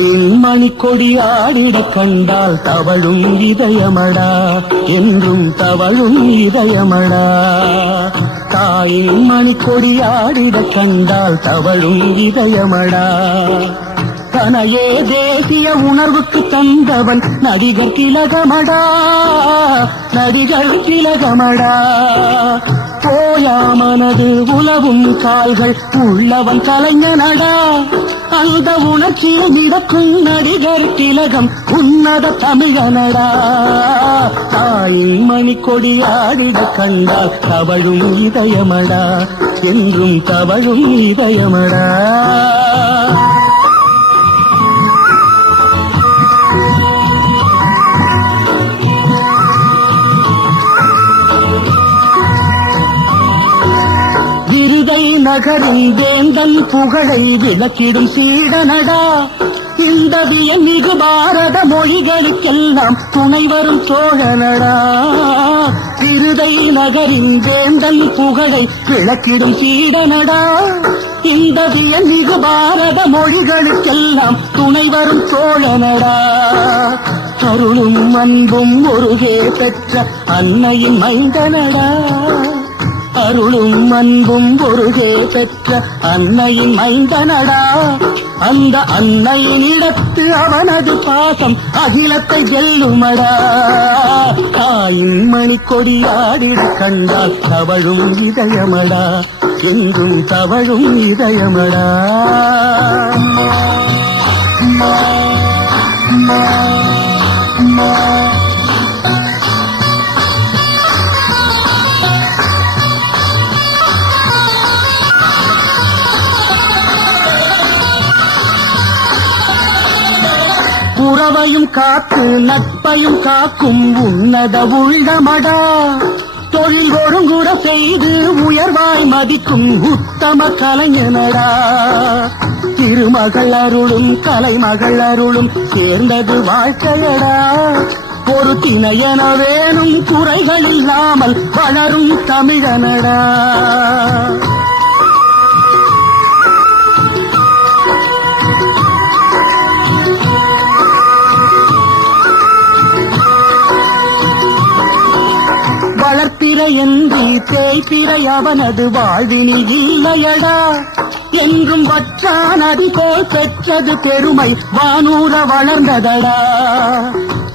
தாயின் மணிக்கொடி ஆடிட கண்டால் தவழும் இதயமடா என்றும் தவழும் இதயமடா. தாயின் மணிக்கொடி ஆடிட கண்டால் தவழும் இதயமடா. தனையே தேசிய உணர்வுக்கு தந்தவன் நடிகர் திலகமடா நடிகர் திலகமடா. போயாமனது உலவும் கால்கள் உள்ளவன் கலைஞனடா. அந்த உணர்ச்சியில் மிதக்கும் நடிகர் திலகம் உன்னத தமிழனடா. தாயின் மணி கொடியாடிட கண்டால் தவழும் இதயமடா. என்றும் தவழும் இதயமடா. நகரின் வேந்தன் புகழை விளக்கிடும் சீடனடா. இந்த வியமிகு பாரத மொழிகளுக்கெல்லாம் துணை வரும் சோழனடா. திருதை நகரின் வேந்தன் புகழை விளக்கிடும் சீடனடா. இந்த வியமிகு பாரத மொழிகளுக்கெல்லாம் துணை வரும் சோழனடா. அருளும் அன்பும் ஒருகே பெற்ற அன்னையின் மைந்தனடா. அருளும் அன்பும் ஒருகே பெற்ற அன்னையின் மைந்தனடா. அந்த அன்னையின் இடத்து அவனது பாசம் அகிலத்தை வெல்லுமடா. தாயின் மணி ஆடிட கண்டால் தவழும் இதயமடா. எங்கும் தவழும் இதயமடா. உறவையும் காத்து நட்பையும் காக்கும் உன்னத உள்ளமடா. தொழில் ஒருங்குற செய்து உயர்வாய் மதிக்கும் உத்தம கலைஞனடா. திருமகள் அருளும் கலைமகள் அருளும் சேர்ந்தது வாழ்க்கையடா. ஒரு திணையென வேணும் குறைகள் இல்லாமல் வளரும் தமிழனடா. என்று பிறை அவனது வாழ்வினில் இல்லையடா என்றும் வற்றான் நதி போல் பெற்றது பெருமை வானூர வளர்ந்ததடா.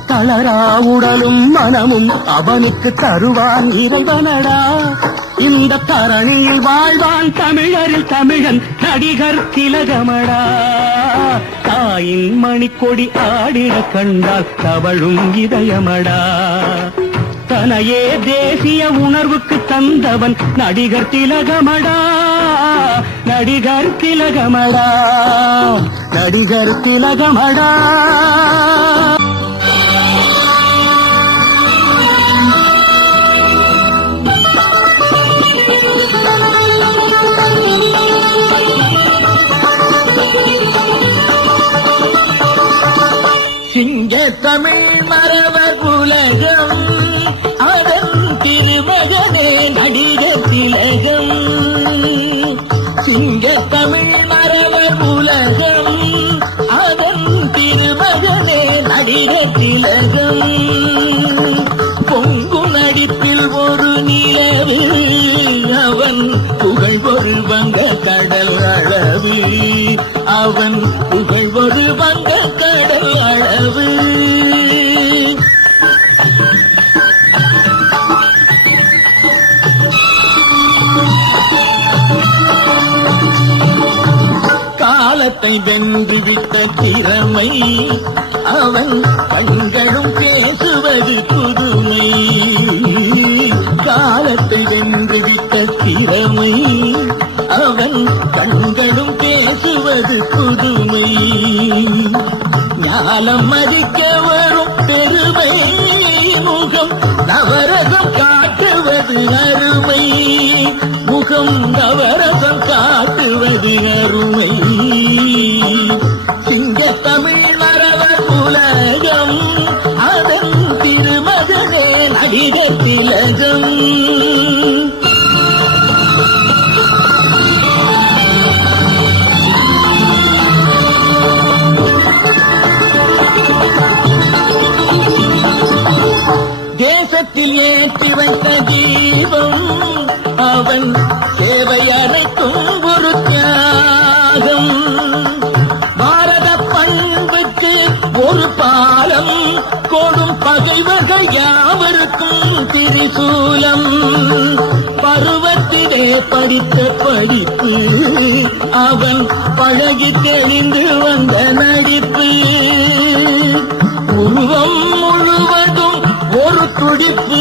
தளரா உடலும் மனமும் அவனுக்கு தருவான் இறைவனடா. இந்த தரணியில் வாழ்வான் தமிழரில் தமிழன் நடிகர் திலகமடா. தாயின் மணிக்கொடி ஆடிட கண்டால் தவழும் இதயமடா. தனையே தேசிய உணர்வுக்கு தந்தவன் நடிகர் திலகமடா. நடிகர் திலகமடா. நடிகர் திலகமடா. அவன் புகழ்வது வங்க கடல் அளவு. காலத்தை வென்றுவிட்ட திறமை அவன் கண்களும் பேசுவது புதுமை. காலத்தை வென்றுவிட்ட திறமை அவன் கண்களும் பேசுவது புதுமை. ஞானம் மதிக்க வரும் பெருமை. முகம் நவரகம் காட்டுவது அருமை. முகம் நவரகம் காட்டுவது அருமை. உள்ளத்தில் ஏற்றி வைத்த தீபம் அவன் சேவை அனைத்தும் ஒரு தியாகம். பாரத பண்புக்கு ஒரு பாலம் கோடும் பகைவர்கள் யாவருக்கும் திரிசூலம். பருவத்திலே படித்த படிப்பு அவன் பழகி தெளிந்து வந்த நடிப்பு துடிப்பு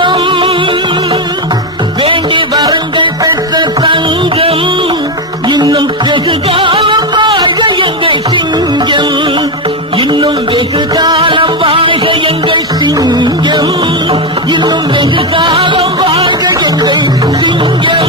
அம்சம் வேண்டி வரங்கள் பெற்ற சங்கம் இன்னும் வெகு காலம் வாழ்க எங்கள் சிங்கம். இன்னும் வெகு காலம் வாழ்க எங்கள் சிங்கம். இன்னும் வெகு காலம் வாழ்க எங்கள் சிங்கம்.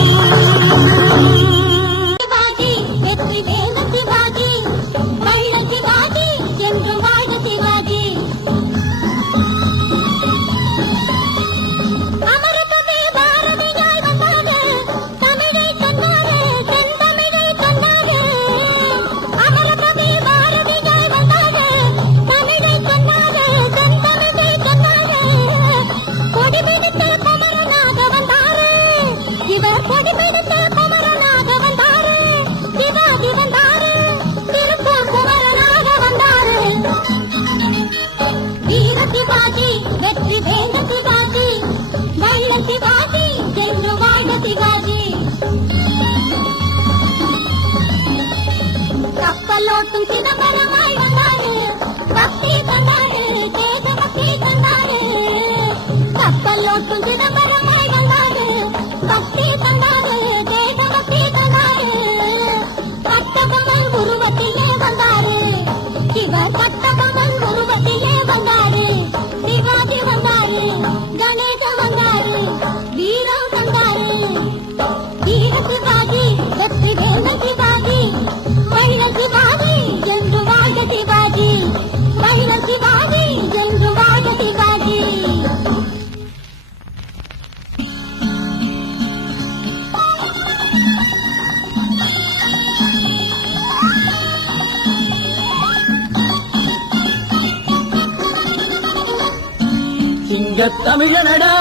சிங்க தமிழனடா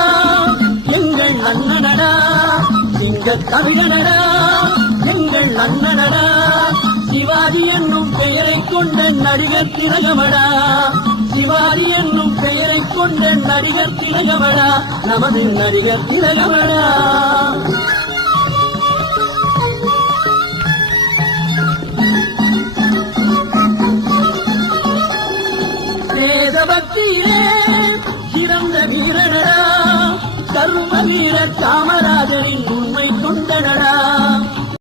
எங்கள் அண்ணனடா சிங்க தமிழனடா எங்கள் அண்ணனடா. சிவாஜி என்னும் பெயரை கொண்ட நடிகர் திலகமடா சிவாஜி என்னும் பெயரை கொண்ட நடிகர் திலகமடா நமது நடிகர் திலகமடா.